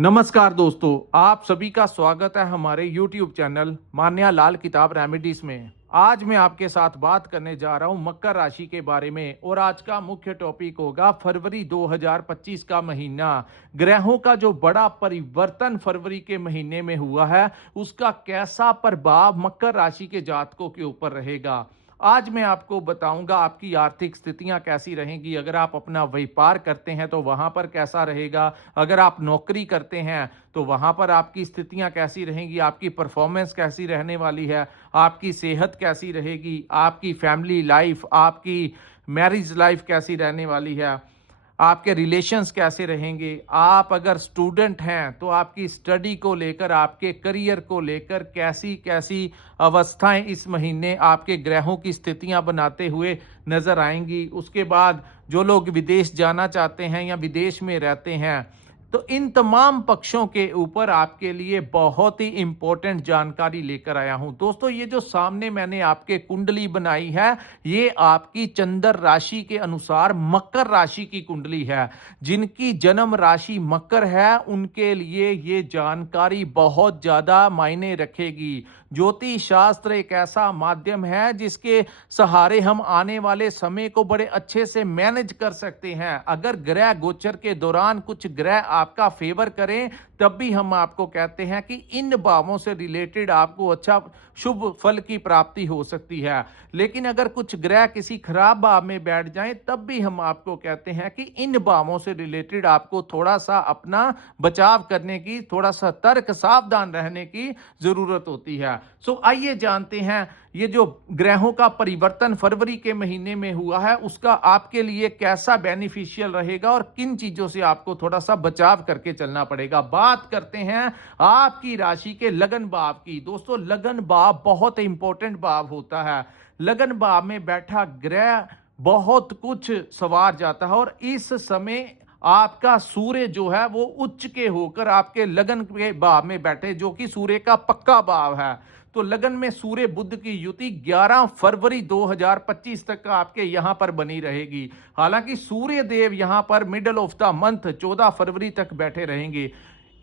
नमस्कार दोस्तों, आप सभी का स्वागत है हमारे YouTube चैनल मान्या लाल किताब रेमेडीज में। आज मैं आपके साथ बात करने जा रहा हूं मकर राशि के बारे में और आज का मुख्य टॉपिक होगा फरवरी 2025 का महीना। ग्रहों का जो बड़ा परिवर्तन फरवरी के महीने में हुआ है, उसका कैसा प्रभाव मकर राशि के जातकों के ऊपर रहेगा। आज मैं आपको बताऊंगा आपकी आर्थिक स्थितियां कैसी रहेंगी। अगर आप अपना व्यापार करते हैं तो वहां पर कैसा रहेगा, अगर आप नौकरी करते हैं तो वहां पर आपकी स्थितियां कैसी रहेंगी, आपकी परफॉर्मेंस कैसी रहने वाली है, आपकी सेहत कैसी रहेगी, आपकी फैमिली लाइफ, आपकी मैरिज लाइफ कैसी रहने वाली है, आपके रिलेशंस कैसे रहेंगे। आप अगर स्टूडेंट हैं तो आपकी स्टडी को लेकर, आपके करियर को लेकर कैसी कैसी अवस्थाएं इस महीने आपके ग्रहों की स्थितियां बनाते हुए नजर आएंगी। उसके बाद जो लोग विदेश जाना चाहते हैं या विदेश में रहते हैं, तो इन तमाम पक्षों के ऊपर आपके लिए बहुत ही इंपॉर्टेंट जानकारी लेकर आया हूं। दोस्तों, ये जो सामने मैंने आपके कुंडली बनाई है, ये आपकी चंद्र राशि के अनुसार मकर राशि की कुंडली है। जिनकी जन्म राशि मकर है, उनके लिए ये जानकारी बहुत ज्यादा मायने रखेगी। ज्योतिष शास्त्र एक ऐसा माध्यम है जिसके सहारे हम आने वाले समय को बड़े अच्छे से मैनेज कर सकते हैं। अगर ग्रह गोचर के दौरान कुछ ग्रह आपका फेवर करें, तब भी हम आपको कहते हैं कि इन भावों से रिलेटेड आपको अच्छा शुभ फल की प्राप्ति हो सकती है। लेकिन अगर कुछ ग्रह किसी खराब भाव में बैठ जाएं, तब भी हम आपको कहते हैं कि इन भावों से रिलेटेड आपको थोड़ा सा अपना बचाव करने की, थोड़ा सा तर्क सावधान रहने की जरूरत होती है। सो आइए जानते हैं ये जो ग्रहों का परिवर्तन फरवरी के महीने में हुआ है, उसका आपके लिए कैसा बेनिफिशियल रहेगा और किन चीजों से आपको थोड़ा सा बचाव करके चलना पड़ेगा। बात करते हैं आपकी राशि के लगन भाव की। दोस्तों, लगन भाव बहुत इंपॉर्टेंट भाव होता है। लगन भाव में बैठा ग्रह बहुत कुछ सवार जाता है और इस समय आपका सूर्य जो है वो उच्च के होकर आपके लगन के भाव में बैठे, जो कि सूर्य का पक्का भाव है। तो लगन में सूर्य बुध की युति 11 फरवरी 2025 तक आपके यहां पर बनी रहेगी। हालांकि सूर्य देव यहां पर मिडल ऑफ द मंथ 14 फरवरी तक बैठे रहेंगे।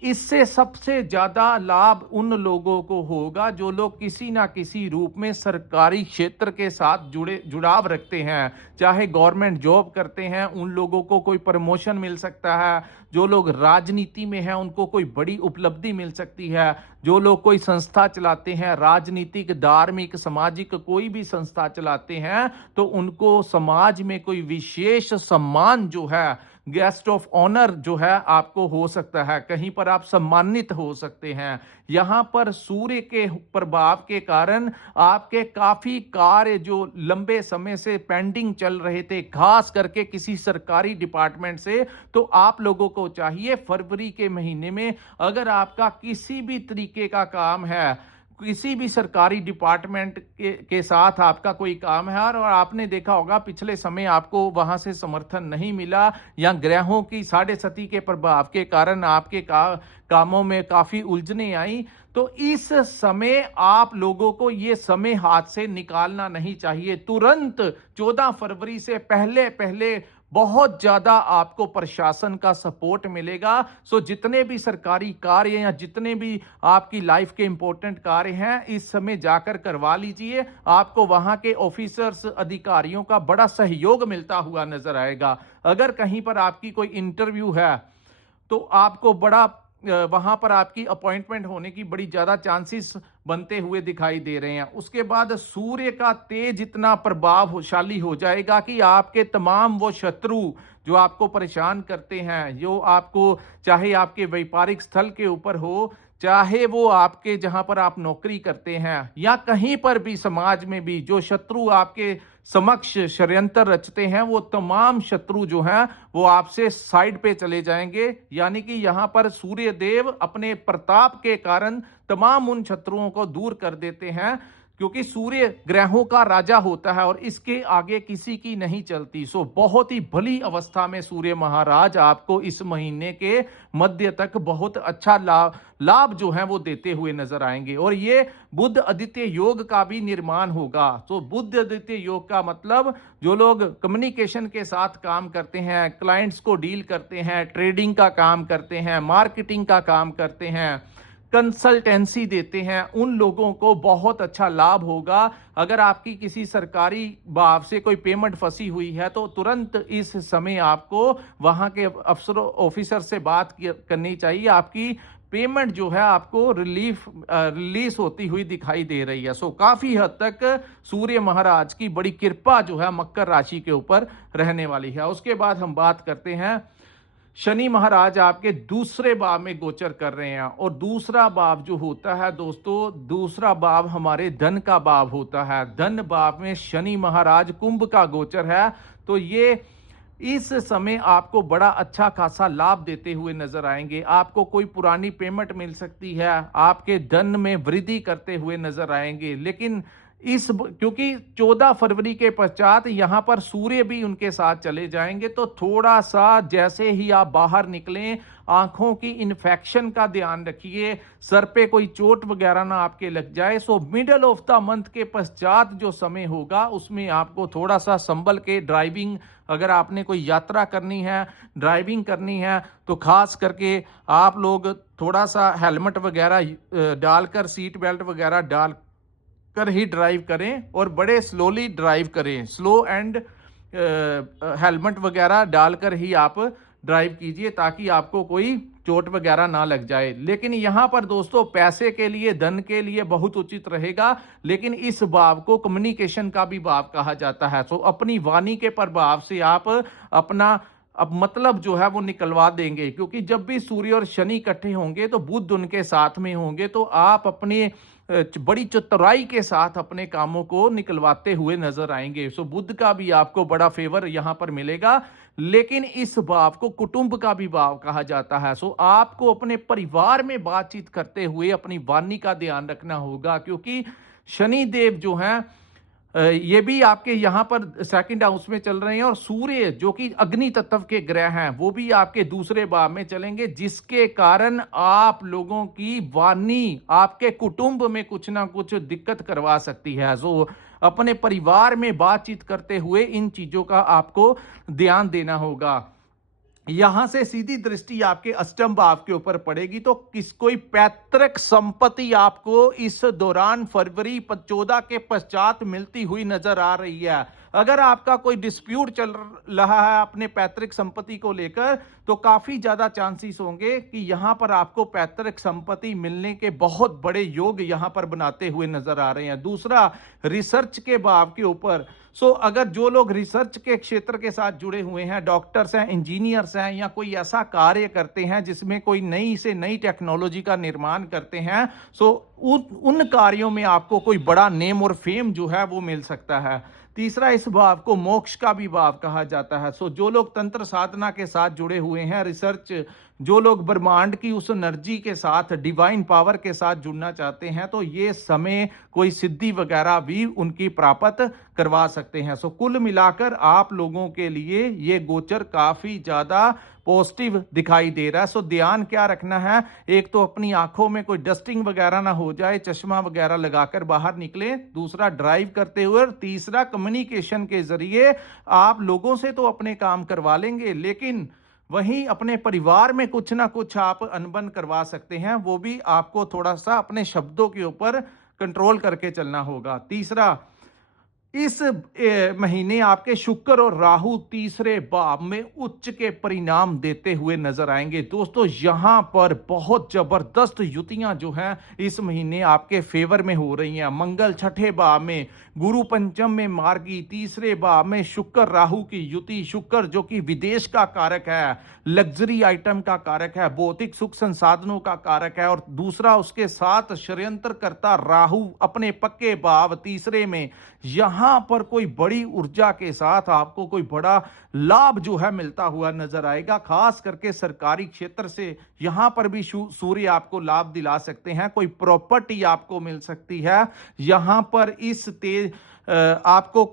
इससे सबसे ज्यादा लाभ उन लोगों को होगा जो लोग किसी ना किसी रूप में सरकारी क्षेत्र के साथ जुड़ाव रखते हैं। चाहे गवर्नमेंट जॉब करते हैं, उन लोगों को कोई प्रमोशन मिल सकता है। जो लोग राजनीति में हैं, उनको कोई बड़ी उपलब्धि मिल सकती है। जो लोग कोई संस्था चलाते हैं, राजनीतिक, धार्मिक, सामाजिक कोई भी संस्था चलाते हैं, तो उनको समाज में कोई विशेष सम्मान जो है, गेस्ट ऑफ ऑनर जो है, आपको हो सकता है। कहीं पर आप सम्मानित हो सकते हैं। यहां पर सूर्य के प्रभाव के कारण आपके काफी कार्य जो लंबे समय से पेंडिंग चल रहे थे, खास करके किसी सरकारी डिपार्टमेंट से, तो आप लोगों को चाहिए फरवरी के महीने में, अगर आपका किसी भी तरीके का काम है, किसी भी सरकारी डिपार्टमेंट के साथ आपका कोई काम है और आपने देखा होगा पिछले समय आपको वहां से समर्थन नहीं मिला, या ग्रहों की साढ़े सती के प्रभाव के कारण आपके कामों में काफी उलझने आई, तो इस समय आप लोगों को ये समय हाथ से निकालना नहीं चाहिए। तुरंत 14 फरवरी से पहले पहले बहुत ज्यादा आपको प्रशासन का सपोर्ट मिलेगा। सो जितने भी सरकारी कार्य या जितने भी आपकी लाइफ के इंपॉर्टेंट कार्य हैं, इस समय जाकर करवा लीजिए। आपको वहां के ऑफिसर्स, अधिकारियों का बड़ा सहयोग मिलता हुआ नजर आएगा। अगर कहीं पर आपकी कोई इंटरव्यू है, तो आपको बड़ा वहां पर आपकी अपॉइंटमेंट होने की बड़ी ज्यादा चांसेस बनते हुए दिखाई दे रहे हैं। उसके बाद सूर्य का तेज इतना प्रभावशाली हो जाएगा कि आपके तमाम वो शत्रु जो आपको परेशान करते हैं, जो आपको, चाहे आपके व्यापारिक स्थल के ऊपर हो, चाहे वो आपके जहां पर आप नौकरी करते हैं, या कहीं पर भी समाज में भी जो शत्रु आपके समक्ष षड्यंत्र रचते हैं, वो तमाम शत्रु जो हैं वो आपसे साइड पे चले जाएंगे। यानी कि यहां पर सूर्य देव अपने प्रताप के कारण तमाम उन शत्रुओं को दूर कर देते हैं। क्योंकि सूर्य ग्रहों का राजा होता है और इसके आगे किसी की नहीं चलती। सो बहुत ही भली अवस्था में सूर्य महाराज आपको इस महीने के मध्य तक बहुत अच्छा लाभ जो है वो देते हुए नजर आएंगे। और ये बुध आदित्य योग का भी निर्माण होगा। तो बुध आदित्य योग का मतलब जो लोग कम्युनिकेशन के साथ काम करते हैं, क्लाइंट्स को डील करते हैं, ट्रेडिंग का काम करते हैं, मार्केटिंग का काम करते हैं, कंसल्टेंसी देते हैं, उन लोगों को बहुत अच्छा लाभ होगा। अगर आपकी किसी सरकारी भाव से कोई पेमेंट फंसी हुई है तो तुरंत इस समय आपको वहां के अफसरों ऑफिसर से बात करनी चाहिए। आपकी पेमेंट जो है आपको रिलीज होती हुई दिखाई दे रही है। सो काफी हद तक सूर्य महाराज की बड़ी कृपा जो है मकर राशि के ऊपर रहने वाली है। उसके बाद हम बात करते हैं, शनि महाराज आपके दूसरे भाव में गोचर कर रहे हैं। और दूसरा भाव जो होता है दोस्तों, दूसरा भाव हमारे धन का भाव होता है। धन भाव में शनि महाराज कुंभ का गोचर है। तो ये इस समय आपको बड़ा अच्छा खासा लाभ देते हुए नजर आएंगे। आपको कोई पुरानी पेमेंट मिल सकती है, आपके धन में वृद्धि करते हुए नजर आएंगे। लेकिन क्योंकि 14 फरवरी के पश्चात यहां पर सूर्य भी उनके साथ चले जाएंगे, तो थोड़ा सा जैसे ही आप बाहर निकलें आंखों की इन्फेक्शन का ध्यान रखिए, सर पे कोई चोट वगैरह ना आपके लग जाए। So middle of the month के पश्चात जो समय होगा उसमें आपको थोड़ा सा संभल के ड्राइविंग, अगर आपने कोई यात्रा करनी है, ड्राइविंग करनी है, तो खास करके आप लोग थोड़ा सा हेलमेट वगैरह डालकर, सीट बेल्ट वगैरह डाल कर ही ड्राइव करें और बड़े स्लोली ड्राइव करें। स्लो एंड हेलमेट वगैरह डालकर ही आप ड्राइव कीजिए ताकि आपको कोई चोट वगैरह ना लग जाए। लेकिन यहां पर दोस्तों पैसे के लिए, धन के लिए बहुत उचित रहेगा। लेकिन इस भाव को कम्युनिकेशन का भी भाव कहा जाता है। तो अपनी वाणी के प्रभाव से आप अपना मतलब जो है वो निकलवा देंगे। क्योंकि जब भी सूर्य और शनि इकट्ठे होंगे तो बुध उनके साथ में होंगे, तो आप अपने बड़ी चतुराई के साथ अपने कामों को निकलवाते हुए नजर आएंगे। सो बुध का भी आपको बड़ा फेवर यहां पर मिलेगा। लेकिन इस भाव को कुटुंब का भी भाव कहा जाता है। सो आपको अपने परिवार में बातचीत करते हुए अपनी वाणी का ध्यान रखना होगा। क्योंकि शनि देव जो हैं ये भी आपके यहाँ पर सेकंड हाउस में चल रहे हैं। और सूर्य जो कि अग्नि तत्व के ग्रह हैं वो भी आपके दूसरे भाव में चलेंगे, जिसके कारण आप लोगों की वाणी आपके कुटुंब में कुछ ना कुछ दिक्कत करवा सकती है। जो अपने परिवार में बातचीत करते हुए इन चीजों का आपको ध्यान देना होगा। यहां से सीधी दृष्टि आपके अष्टम भाव के ऊपर पड़ेगी, तो कोई पैतृक संपत्ति आपको इस दौरान फरवरी 14 के पश्चात मिलती हुई नजर आ रही है। अगर आपका कोई डिस्प्यूट चल रहा है अपने पैतृक संपत्ति को लेकर, तो काफी ज्यादा चांसेस होंगे कि यहां पर आपको पैतृक संपत्ति मिलने के बहुत बड़े योग यहां पर बनाते हुए नजर आ रहे हैं। दूसरा, रिसर्च के भाव के ऊपर। सो अगर जो लोग रिसर्च के क्षेत्र के साथ जुड़े हुए हैं, डॉक्टर्स हैं, इंजीनियर्स हैं, या कोई ऐसा कार्य करते हैं जिसमें कोई नई से नई टेक्नोलॉजी का निर्माण करते हैं, सो उन कार्यों में आपको कोई बड़ा नेम और फेम जो है वो मिल सकता है। तीसरा, इस भाव को मोक्ष का भी भाव कहा जाता है। सो जो लोग तंत्र साधना के साथ जुड़े हुए हैं, रिसर्च, जो लोग ब्रह्मांड की उस एनर्जी के साथ, डिवाइन पावर के साथ जुड़ना चाहते हैं, तो ये समय कोई सिद्धि वगैरह भी उनकी प्राप्त करवा सकते हैं। सो कुल मिलाकर आप लोगों के लिए ये गोचर काफी ज्यादा पॉजिटिव दिखाई दे रहा है। सो ध्यान क्या रखना है, एक तो अपनी आंखों में कोई डस्टिंग वगैरह ना हो जाए, चश्मा वगैरह लगाकर बाहर निकले। दूसरा, ड्राइव करते हुए। और तीसरा, कम्युनिकेशन के जरिए आप लोगों से तो अपने काम करवा लेंगे, लेकिन वहीं अपने परिवार में कुछ ना कुछ आप अनबन करवा सकते हैं। वो भी आपको थोड़ा सा अपने शब्दों के ऊपर कंट्रोल करके चलना होगा। तीसरा, इस महीने आपके शुक्र और राहु तीसरे भाव में उच्च के परिणाम देते हुए नजर आएंगे। दोस्तों यहां पर बहुत जबरदस्त युतियां जो हैं इस महीने आपके फेवर में हो रही हैं। मंगल छठे भाव में, गुरु पंचम में मार्गी, तीसरे भाव में शुक्र राहु की युति। शुक्र जो कि विदेश का कारक है, लग्जरी आइटम का कारक है, भौतिक सुख संसाधनों का कारक है। और दूसरा, उसके साथ षड्यंत्र करता राहु अपने पक्के भाव तीसरे में, यहां यहाँ पर कोई बड़ी ऊर्जा के साथ आपको कोई बड़ा लाभ जो है मिलता हुआ नजर आएगा। खास करके सरकारी क्षेत्र से यहाँ पर भी सूर्य आपको लाभ दिला सकते हैं। कोई प्रॉपर्टी आपको मिल सकती है यहाँ पर। इस तेज आपको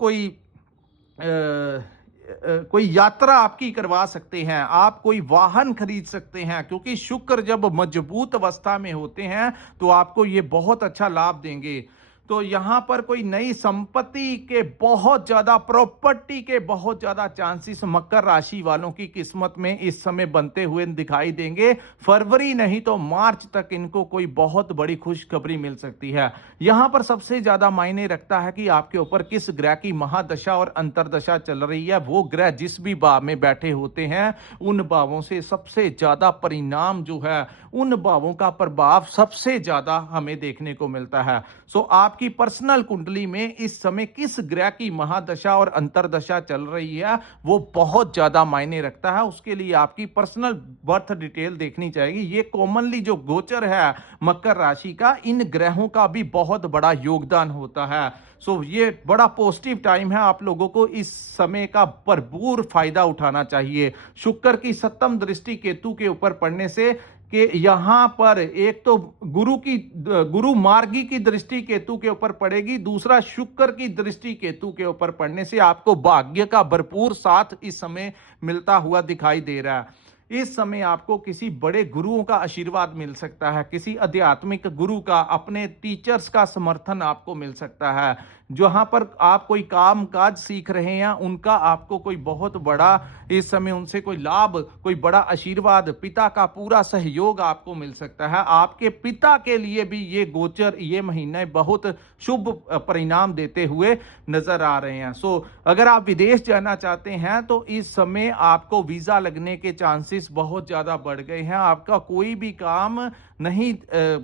कोई यात्रा आपकी करवा सकते हैं, आप कोई वाहन खरीद सकते हैं, क्योंकि शुक्र जब मजबूत अवस्था में होते हैं तो आपको ये बहुत अच्छा लाभ देंगे। तो यहाँ पर कोई नई संपत्ति के बहुत ज्यादा, प्रॉपर्टी के बहुत ज्यादा चांसेस मकर राशि वालों की किस्मत में इस समय बनते हुए दिखाई देंगे। फरवरी नहीं तो मार्च तक इनको कोई बहुत बड़ी खुशखबरी मिल सकती है। यहाँ पर सबसे ज्यादा मायने रखता है कि आपके ऊपर किस ग्रह की महादशा और अंतरदशा चल रही है। वो ग्रह जिस भी भाव में बैठे होते हैं उन भावों से सबसे ज्यादा परिणाम जो है, उन भावों का प्रभाव सबसे ज्यादा हमें देखने को मिलता है। सो आपकी पर्सनल कुंडली में इस समय किस ग्रह की महादशा और अंतरदशा चल रही है वो बहुत ज्यादा मायने रखता है। उसके लिए आपकी पर्सनल बर्थ डिटेल देखनी चाहिए। ये कॉमनली जो गोचर है मकर राशि का, इन ग्रहों का भी बहुत बड़ा योगदान होता है। सो ये बड़ा पॉजिटिव टाइम है, आप लोगों को इस समय का भरपूर फायदा उठाना चाहिए। शुक्र की सप्तम दृष्टि केतु के ऊपर पड़ने से कि यहां पर एक तो गुरु मार्गी की दृष्टि केतु के ऊपर पड़ेगी, दूसरा शुक्र की दृष्टि केतु के ऊपर पड़ने से आपको भाग्य का भरपूर साथ इस समय मिलता हुआ दिखाई दे रहा है। इस समय आपको किसी बड़े गुरुओं का आशीर्वाद मिल सकता है, किसी आध्यात्मिक गुरु का, अपने टीचर्स का समर्थन आपको मिल सकता है। जहां पर आप कोई काम काज सीख रहे हैं उनका आपको कोई बहुत बड़ा इस समय उनसे कोई लाभ, कोई बड़ा आशीर्वाद, पिता का पूरा सहयोग आपको मिल सकता है। आपके पिता के लिए भी ये गोचर, ये महीने बहुत शुभ परिणाम देते हुए नजर आ रहे हैं। सो अगर आप विदेश जाना चाहते हैं तो इस समय आपको वीजा लगने के चांसेस बहुत ज्यादा बढ़ गए हैं। आपका कोई भी काम नहीं,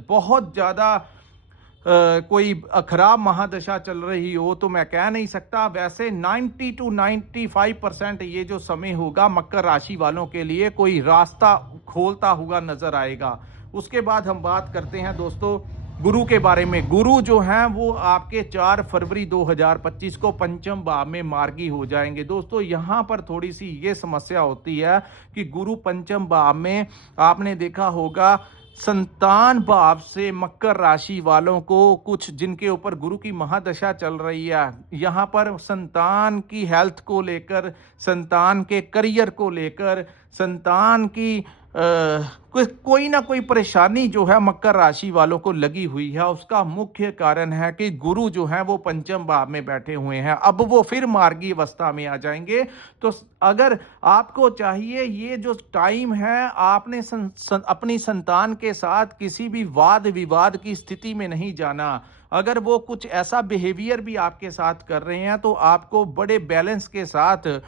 बहुत ज्यादा कोई खराब महादशा चल रही हो तो मैं कह नहीं सकता। वैसे 90 to 95% ये जो समय होगा मकर राशि वालों के लिए कोई रास्ता खोलता हुआ नजर आएगा। उसके बाद हम बात करते हैं दोस्तों गुरु के बारे में। गुरु जो हैं वो आपके 4 फरवरी 2025 को पंचम भाव में मार्गी हो जाएंगे। दोस्तों यहाँ पर थोड़ी सी ये समस्या होती है कि गुरु पंचम भाव में, आपने देखा होगा संतान भाव से मकर राशि वालों को, कुछ जिनके ऊपर गुरु की महादशा चल रही है, यहाँ पर संतान की हेल्थ को लेकर, संतान के करियर को लेकर, संतान की कोई ना कोई परेशानी जो है मकर राशि वालों को लगी हुई है। उसका मुख्य कारण है कि गुरु जो है वो पंचम भाव में बैठे हुए हैं। अब वो फिर मार्गी अवस्था में आ जाएंगे। तो अगर आपको चाहिए, ये जो टाइम है, आपने अपनी संतान के साथ किसी भी वाद विवाद की स्थिति में नहीं जाना। अगर वो कुछ ऐसा बिहेवियर भी आपके साथ कर रहे हैं तो आपको बड़े बैलेंस के साथ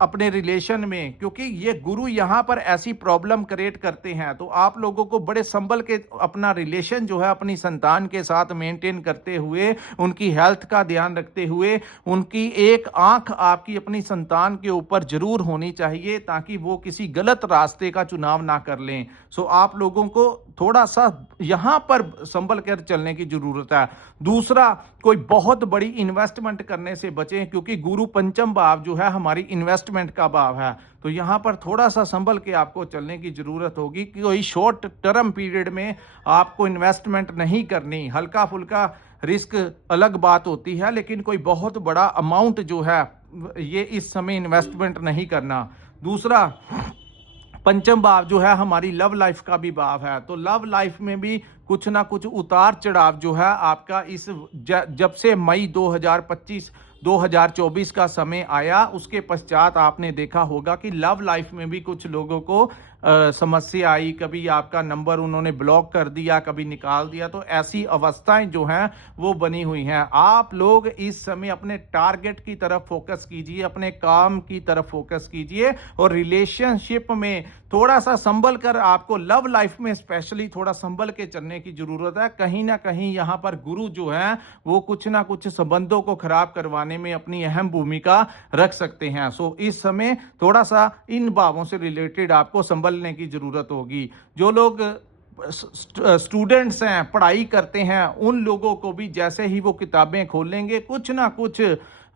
अपने रिलेशन में, क्योंकि ये गुरु यहाँ पर ऐसी प्रॉब्लम क्रिएट करते हैं तो आप लोगों को बड़े संभल के अपना रिलेशन जो है अपनी संतान के साथ मेंटेन करते हुए, उनकी हेल्थ का ध्यान रखते हुए, उनकी एक आंख आपकी अपनी संतान के ऊपर जरूर होनी चाहिए ताकि वो किसी गलत रास्ते का चुनाव ना कर लें। सो आप लोगों को थोड़ा सा यहाँ पर संभल कर चलने की जरूरत है। दूसरा, कोई बहुत बड़ी इन्वेस्टमेंट करने से बचें, क्योंकि गुरु पंचम भाव जो है हमारी इन्वेस्टमेंट का भाव है। तो यहाँ पर थोड़ा सा संभल के आपको चलने की जरूरत होगी कि कोई शॉर्ट टर्म पीरियड में आपको इन्वेस्टमेंट नहीं करनी। हल्का फुल्का रिस्क अलग बात होती है, लेकिन कोई बहुत बड़ा अमाउंट जो है ये इस समय इन्वेस्टमेंट नहीं करना। दूसरा, पंचम भाव जो है हमारी लव लाइफ का भी भाव है। तो लव लाइफ में भी कुछ ना कुछ उतार चढ़ाव जो है आपका इस जब से मई 2024 का समय आया, उसके पश्चात आपने देखा होगा कि लव लाइफ में भी कुछ लोगों को समस्या आई। कभी आपका नंबर उन्होंने ब्लॉक कर दिया, कभी निकाल दिया। तो ऐसी अवस्थाएं जो हैं वो बनी हुई हैं। आप लोग इस समय अपने टारगेट की तरफ फोकस कीजिए, अपने काम की तरफ फोकस कीजिए और रिलेशनशिप में थोड़ा सा संभल कर, आपको लव लाइफ में स्पेशली थोड़ा संभल के चलने की जरूरत है। कहीं ना कहीं यहाँ पर गुरु जो है वो कुछ ना कुछ संबंधों को खराब करवाने में अपनी अहम भूमिका रख सकते हैं। सो इस समय थोड़ा सा इन भावों से रिलेटेड आपको संभलने की जरूरत होगी। जो लोग स्टूडेंट्स हैं, पढ़ाई करते हैं, उन लोगों को भी जैसे ही वो किताबें खोलेंगे कुछ ना कुछ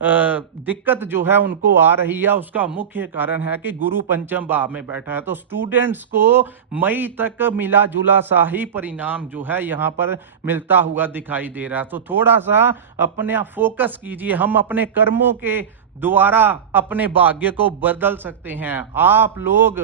दिक्कत जो है उनको आ रही है। उसका मुख्य कारण है कि गुरु पंचम भाव में बैठा है। तो स्टूडेंट्स को मई तक मिला जुला सा ही परिणाम जो है यहाँ पर मिलता हुआ दिखाई दे रहा है। तो थोड़ा सा अपने फोकस कीजिए। हम अपने कर्मों के द्वारा अपने भाग्य को बदल सकते हैं। आप लोग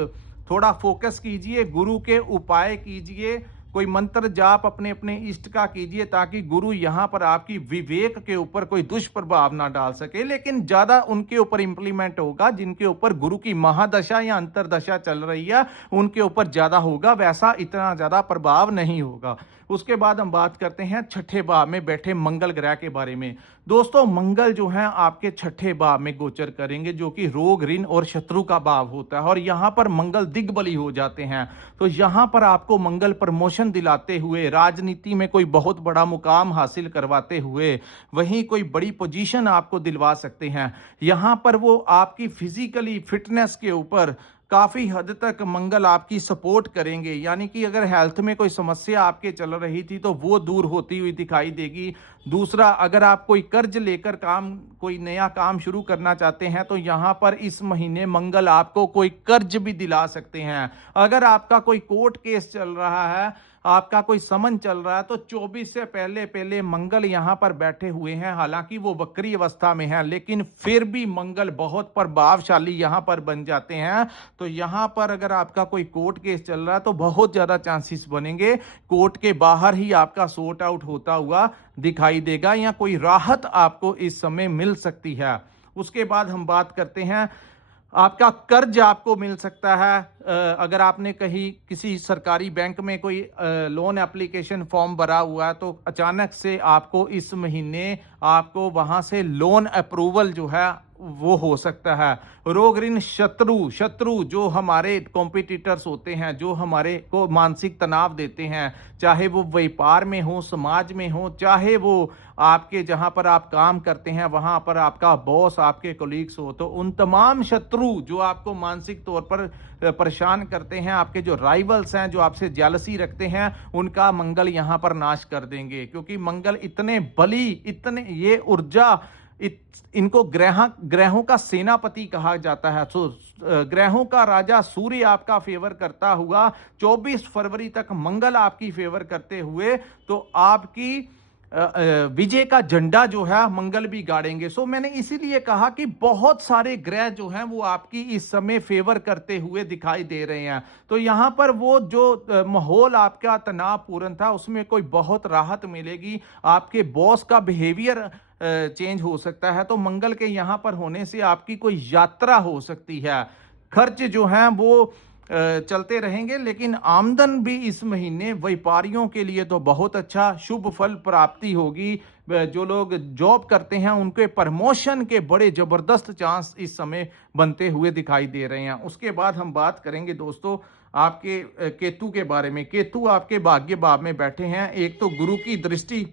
थोड़ा फोकस कीजिए, गुरु के उपाय कीजिए, कोई मंत्र जाप अपने अपने इष्ट का कीजिए ताकि गुरु यहाँ पर आपकी विवेक के ऊपर कोई दुष्प्रभाव ना डाल सके। लेकिन ज्यादा उनके ऊपर इंप्लीमेंट होगा जिनके ऊपर गुरु की महादशा या अंतरदशा चल रही है, उनके ऊपर ज्यादा होगा, वैसा इतना ज्यादा प्रभाव नहीं होगा। उसके बाद हम बात करते हैं छठे भाव में बैठे मंगल ग्रह के बारे में। दोस्तों, मंगल जो है आपके छठे भाव में गोचर करेंगे, जो कि रोग, ऋण और शत्रु का भाव होता है, और यहां पर मंगल दिग्बली हो जाते हैं। तो यहां पर आपको मंगल प्रमोशन दिलाते हुए, राजनीति में कोई बहुत बड़ा मुकाम हासिल करवाते हुए, वहीं कोई बड़ी पोजीशन आपको दिलवा सकते हैं। यहां पर वो आपकी फिजिकली फिटनेस के ऊपर काफी हद तक मंगल आपकी सपोर्ट करेंगे। यानी कि अगर हेल्थ में कोई समस्या आपके चल रही थी तो वो दूर होती हुई दिखाई देगी। दूसरा, अगर आप कोई कर्ज लेकर कोई नया काम शुरू करना चाहते हैं तो यहाँ पर इस महीने मंगल आपको कोई कर्ज भी दिला सकते हैं। अगर आपका कोई कोर्ट केस चल रहा है, आपका कोई समन चल रहा है, तो 24 से पहले पहले मंगल यहाँ पर बैठे हुए हैं। हालांकि वो वक्री अवस्था में है, लेकिन फिर भी मंगल बहुत प्रभावशाली यहाँ पर बन जाते हैं। तो यहाँ पर अगर आपका कोई कोर्ट केस चल रहा है तो बहुत ज्यादा चांसेस बनेंगे कोर्ट के बाहर ही आपका सॉर्ट आउट होता हुआ दिखाई देगा, या कोई राहत आपको इस समय मिल सकती है। उसके बाद हम बात करते हैं, आपका कर्ज आपको मिल सकता है। अगर आपने कहीं किसी सरकारी बैंक में कोई लोन एप्लीकेशन फॉर्म भरा हुआ है तो अचानक से आपको इस महीने आपको वहां से लोन अप्रूवल जो है वो हो सकता है। रोग, ऋण, शत्रु जो हमारे कॉम्पिटिटर्स होते हैं, जो हमारे को मानसिक तनाव देते हैं, चाहे वो व्यापार में हो, समाज में हो, चाहे वो आपके जहां पर आप काम करते हैं वहां पर आपका बॉस, आपके कोलीग्स हो, तो उन तमाम शत्रु जो आपको मानसिक तौर पर परेशान करते हैं, आपके जो राइवल्स हैं, जो आपसे जेलसी रखते हैं, उनका मंगल यहां पर नाश कर देंगे। क्योंकि मंगल इतने बली, इतने ये ऊर्जा, इनको ग्रहों का सेनापति कहा जाता है। तो ग्रहों का राजा सूर्य आपका फेवर करता हुआ 24 फरवरी तक मंगल आपकी फेवर करते हुए, तो आपकी विजय का झंडा जो है मंगल भी गाड़ेंगे। सो मैंने इसीलिए कहा कि बहुत सारे ग्रह जो हैं वो आपकी इस समय फेवर करते हुए दिखाई दे रहे हैं। तो यहां पर वो जो माहौल आपका तनावपूर्ण था उसमें कोई बहुत राहत मिलेगी। आपके बॉस का बिहेवियर चेंज हो सकता है। तो मंगल के यहां पर होने से आपकी कोई यात्रा हो सकती है। खर्च जो हैं वो चलते रहेंगे, लेकिन आमदन भी इस महीने व्यापारियों के लिए तो बहुत अच्छा शुभ फल प्राप्ति होगी। जो लोग जॉब करते हैं उनके प्रमोशन के बड़े जबरदस्त चांस इस समय बनते हुए दिखाई दे रहे हैं। उसके बाद हम बात करेंगे दोस्तों आपके केतु के बारे में। केतु आपके भाग्य भाव में बैठे हैं। एक तो गुरु की दृष्टि,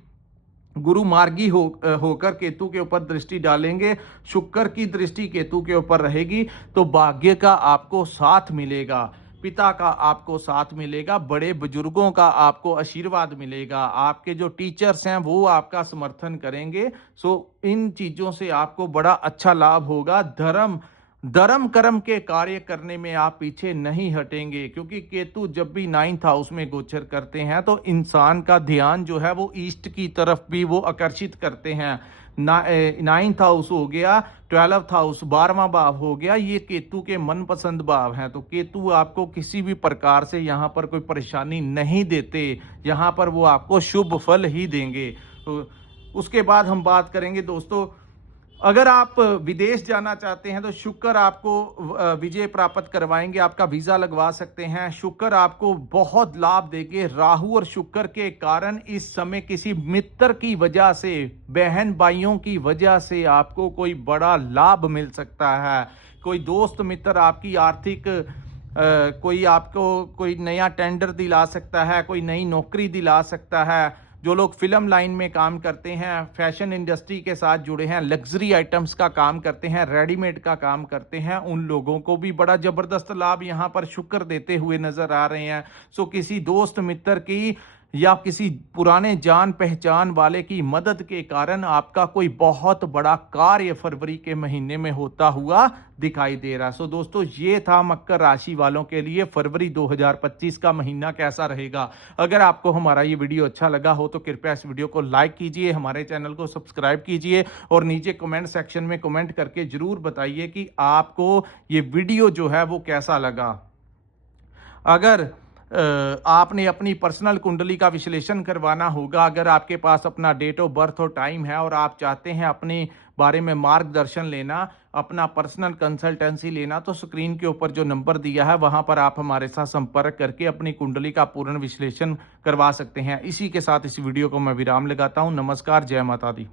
गुरु मार्गी होकर केतु के ऊपर दृष्टि डालेंगे, शुक्र की दृष्टि केतु के ऊपर रहेगी, तो भाग्य का आपको साथ मिलेगा, पिता का आपको साथ मिलेगा, बड़े बुजुर्गों का आपको आशीर्वाद मिलेगा, आपके जो टीचर्स हैं वो आपका समर्थन करेंगे। सो इन चीजों से आपको बड़ा अच्छा लाभ होगा। धर्म कर्म के कार्य करने में आप पीछे नहीं हटेंगे, क्योंकि केतु जब भी 9th हाउस में गोचर करते हैं तो इंसान का ध्यान जो है वो ईस्ट की तरफ भी वो आकर्षित करते हैं। 9th हाउस हो गया, 12th हाउस 12वां भाव हो गया, ये केतु के मनपसंद भाव हैं। तो केतु आपको किसी भी प्रकार से यहाँ पर कोई परेशानी नहीं देते, यहाँ पर वो आपको शुभ फल ही देंगे। तो उसके बाद हम बात करेंगे दोस्तों, अगर आप विदेश जाना चाहते हैं तो शुक्र आपको विजय प्राप्त करवाएंगे, आपका वीजा लगवा सकते हैं। शुक्र आपको बहुत लाभ देंगे। राहु और शुक्र के कारण इस समय किसी मित्र की वजह से, बहन भाइयों की वजह से आपको कोई बड़ा लाभ मिल सकता है। कोई दोस्त मित्र आपकी आर्थिक कोई आपको कोई नया टेंडर दिला सकता है, कोई नई नौकरी दिला सकता है, जो लोग फिल्म लाइन में काम करते हैं, फैशन इंडस्ट्री के साथ जुड़े हैं, लग्जरी आइटम्स का काम करते हैं, रेडीमेड का काम करते हैं, उन लोगों को भी बड़ा ज़बरदस्त लाभ यहाँ पर शुक्र देते हुए नज़र आ रहे हैं। सो किसी दोस्त मित्र की या किसी पुराने जान पहचान वाले की मदद के कारण आपका कोई बहुत बड़ा कार्य फरवरी के महीने में होता हुआ दिखाई दे रहा है। सो दोस्तों, ये था मकर राशि वालों के लिए फरवरी 2025 का महीना कैसा रहेगा। अगर आपको हमारा ये वीडियो अच्छा लगा हो तो कृपया इस वीडियो को लाइक कीजिए, हमारे चैनल को सब्सक्राइब कीजिए और नीचे कमेंट सेक्शन में कमेंट करके जरूर बताइए कि आपको ये वीडियो जो है वो कैसा लगा। अगर आपने अपनी पर्सनल कुंडली का विश्लेषण करवाना होगा, अगर आपके पास अपना डेट ऑफ बर्थ और टाइम है और आप चाहते हैं अपने बारे में मार्गदर्शन लेना, अपना पर्सनल कंसल्टेंसी लेना, तो स्क्रीन के ऊपर जो नंबर दिया है वहां पर आप हमारे साथ संपर्क करके अपनी कुंडली का पूर्ण विश्लेषण करवा सकते हैं। इसी के साथ इस वीडियो को मैं विराम लगाता हूं। नमस्कार, जय माता दी।